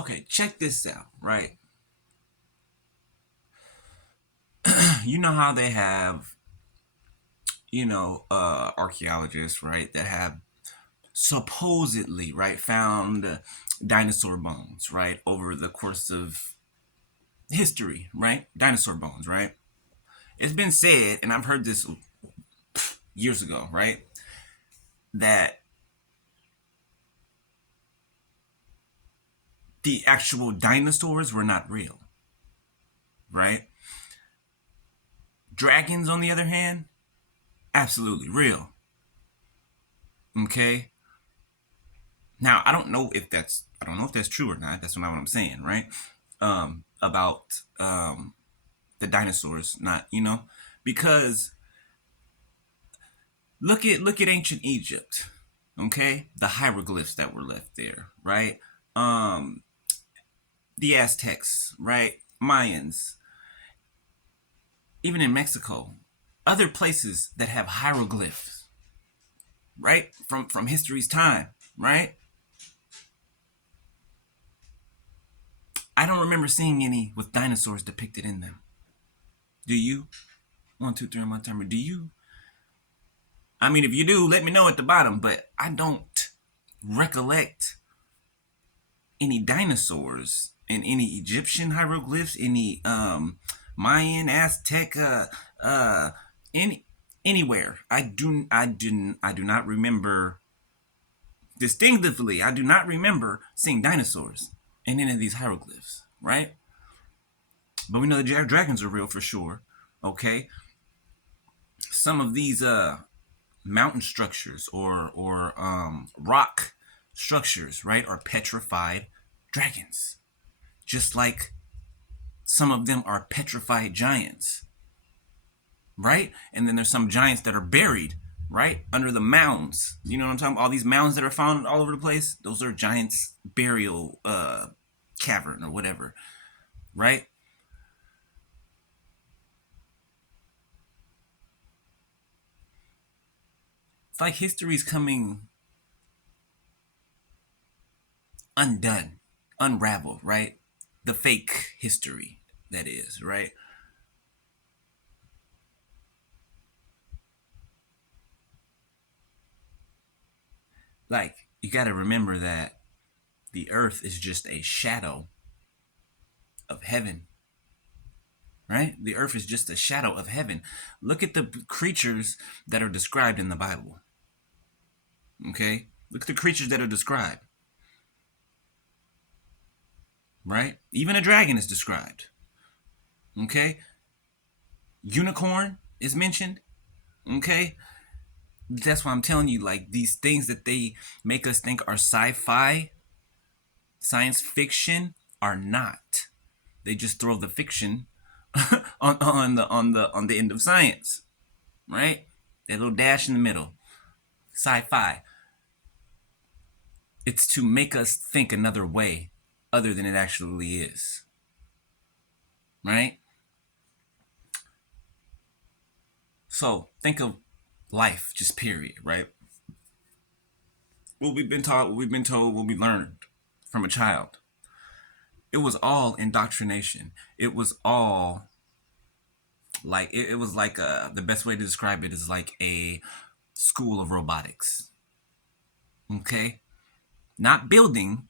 Okay, check this out, right? You know how they have, archaeologists, right, that have supposedly, right, found dinosaur bones, right, over the course of history, right? Dinosaur bones, right? It's been said, and I've heard this years ago, right, that the actual dinosaurs were not real, right? Dragons, on the other hand, absolutely real. Okay. Now I don't know if that's true or not. That's not what I'm saying, right? About the dinosaurs, not because look at ancient Egypt, okay? The hieroglyphs that were left there, right? Um, the Aztecs, right? Mayans, even in Mexico, other places that have hieroglyphs, right? From history's time, right? I don't remember seeing any with dinosaurs depicted in them. Do you? One, two, three on my timer. Do you? I mean, if you do, let me know at the bottom. But I don't recollect any dinosaurs in any Egyptian hieroglyphs, any Mayan, Aztec, uh, any anywhere. I do not remember distinctively. I do not remember seeing dinosaurs in any of these hieroglyphs, right? But we know the dragons are real for sure. Okay, some of these mountain structures or rock structures, right, are petrified dragons, just like some of them are petrified giants, right? And then there's some giants that are buried, right, under the mounds. You know what I'm talking about? All these mounds that are found all over the place, those are giants burial cavern or whatever, right? It's like history's coming undone, unraveled, right? The fake history, that is, right? Like, you got to remember that the earth is just a shadow of heaven, right? The earth is just a shadow of heaven. Look at the creatures that are described in the Bible, okay? Look at the creatures that are described, right? Even a dragon is described, okay? Unicorn is mentioned, okay? That's why I'm telling you, like, these things that they make us think are sci-fi, science fiction, are not. They just throw the fiction on the end of science, right? That little dash in the middle, sci-fi. It's to make us think another way other than it actually is, right? So think of life, just period, right? What we've been taught, what we've been told, what we learned from a child. It was all indoctrination. It was all like it was like the best way to describe it is like a school of robotics. Okay, not building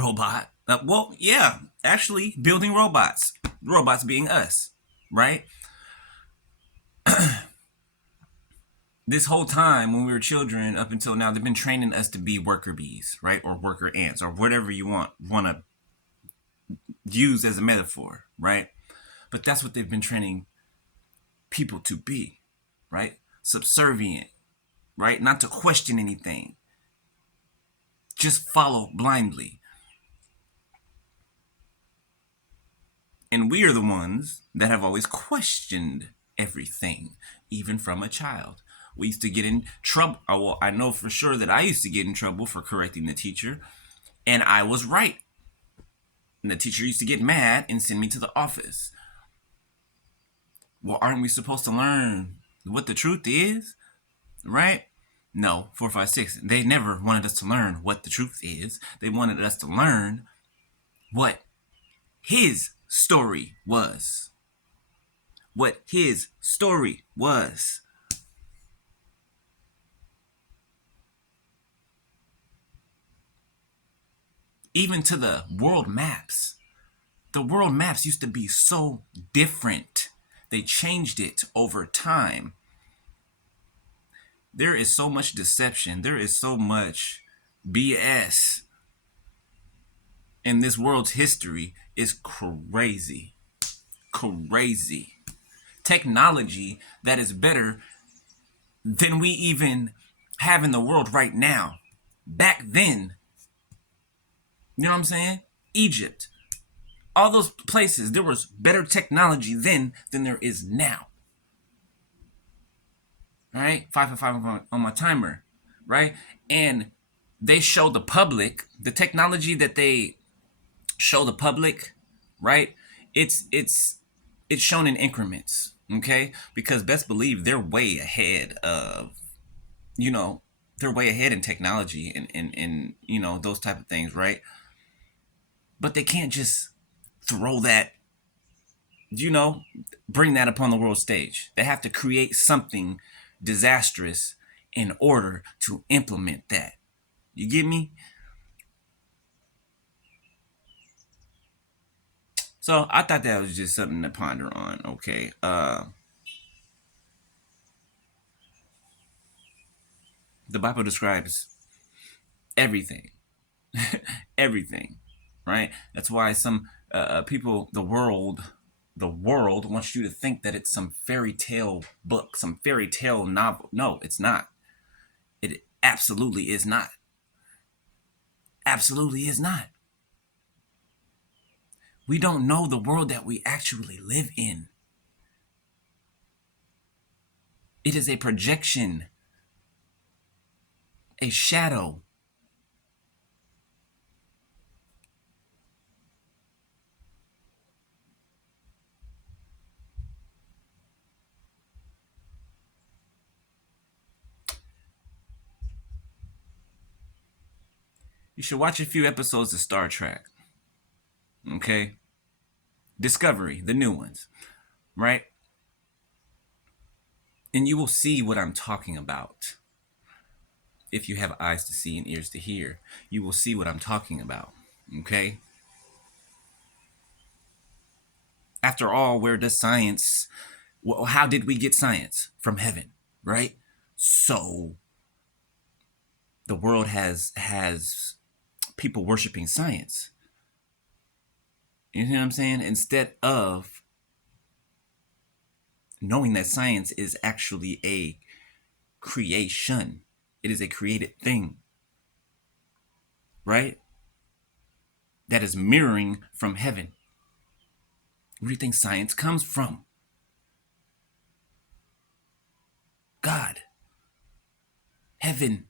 robot. Well, yeah, actually building robots. Robots being us, right? This whole time when we were children up until now, they've been training us to be worker bees, right, or worker ants, or whatever you want to use as a metaphor, right? But that's what they've been training people to be, right? Subservient, right? Not to question anything, just follow blindly. And we are the ones that have always questioned everything, even from a child. We used to get in trouble. Well, I know for sure that I used to get in trouble for correcting the teacher, and I was right. And the teacher used to get mad and send me to the office. Well, aren't we supposed to learn what the truth is? Right? No, 456. They never wanted us to learn what the truth is. They wanted us to learn what his story was. What his story was. Even to the world maps. The world maps used to be so different. They changed it over time. There is so much deception. There is so much BS in this world's history. It's crazy. Crazy. Technology that is better than we even have in the world right now. Back then, you know what I'm saying? Egypt, all those places, there was better technology then than there is now. All right, 5 on my timer, right? And they show the public the technology that they show the public, right? It's shown in increments, okay? Because best believe they're way ahead of, you know, they're way ahead in technology and you know those type of things, right? But they can't just throw that, you know, bring that upon the world stage. They have to create something disastrous in order to implement that. You get me? So I thought that was just something to ponder on. Okay. The Bible describes everything, everything, right? That's why some people, the world wants you to think that it's some fairy tale book, some fairy tale novel. No, it's not. It absolutely is not. Absolutely is not. We don't know the world that we actually live in. It is a projection, a shadow. You should watch a few episodes of Star Trek. Okay? Discovery, the new ones, right? And you will see what I'm talking about. If you have eyes to see and ears to hear, you will see what I'm talking about. Okay? After all, where does science, well, how did we get science? From heaven, right? So the world has people worshiping science. You know what I'm saying? Instead of knowing that science is actually a creation, it is a created thing, right? That is mirroring from heaven. Where do you think science comes from? God, heaven.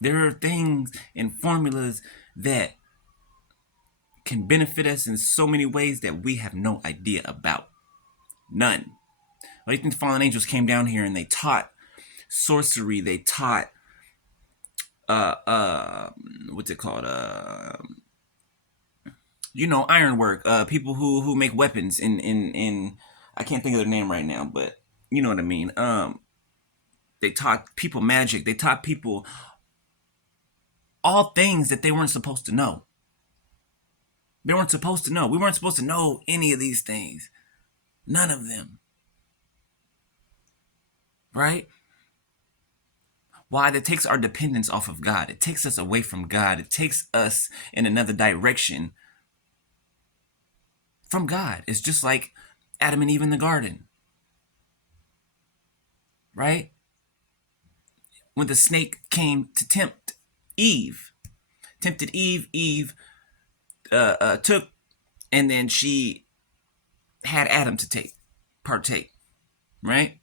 There are things and formulas that can benefit us in so many ways that we have no idea about. None. Well, you think the fallen angels came down here and they taught sorcery, they taught what's it called? You know, ironwork, people who make weapons in I can't think of their name right now, but you know what I mean. They taught people magic, they taught people all things that they weren't supposed to know. They weren't supposed to know. We weren't supposed to know any of these things. None of them. Right? Why? That takes our dependence off of God. It takes us away from God. It takes us in another direction from God. It's just like Adam and Eve in the garden. Right? When the snake came to tempt Eve, tempted Eve, Eve took, and then she had Adam to partake, right?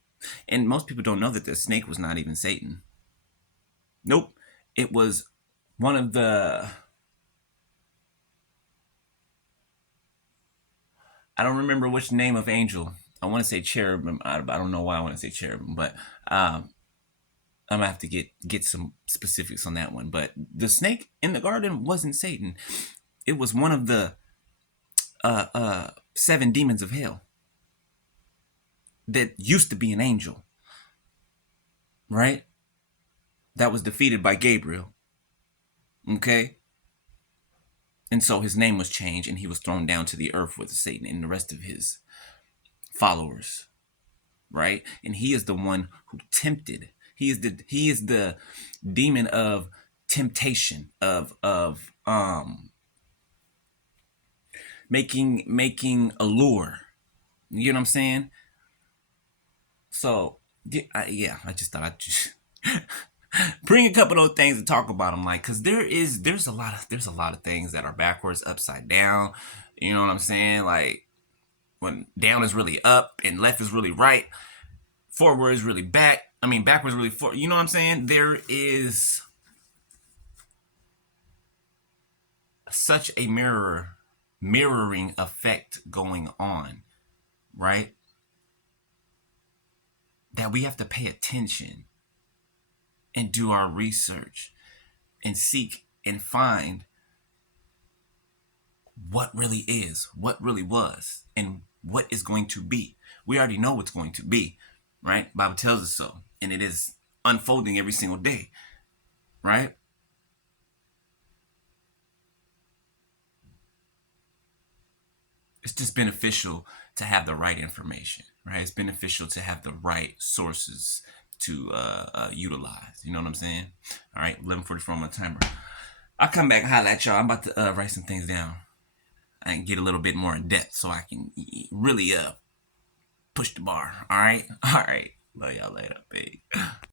And most people don't know that the snake was not even Satan. Nope. It was one of the, I don't remember which name of angel. I want to say cherubim. I don't know why I want to say cherubim, but I'm gonna have to get some specifics on that one. But the snake in the garden wasn't Satan. It was one of the seven demons of hell that used to be an angel, right? That was defeated by Gabriel. Okay? And so his name was changed and he was thrown down to the earth with Satan and the rest of his followers, right? And he is the one who tempted. He is the demon of temptation, of making a lure. You know what I'm saying? So yeah, I just thought I'd just bring a couple of those things to talk about them, like, because there's a lot of things that are backwards, upside down. You know what I'm saying? Like when down is really up and left is really right, forward is really back. I mean, backwards really forward. You know what I'm saying? There is such a mirroring effect going on, right? That we have to pay attention and do our research and seek and find what really is, what really was, and what is going to be. We already know what's going to be, right? Bible tells us so, and it is unfolding every single day, right? It's just beneficial to have the right information, right? It's beneficial to have the right sources to utilize. You know what I'm saying? All right, 11:44 on my timer. I'll come back and holler at y'all. I'm about to write some things down and get a little bit more in depth so I can really push the bar. All right? All right. Love y'all later, babe.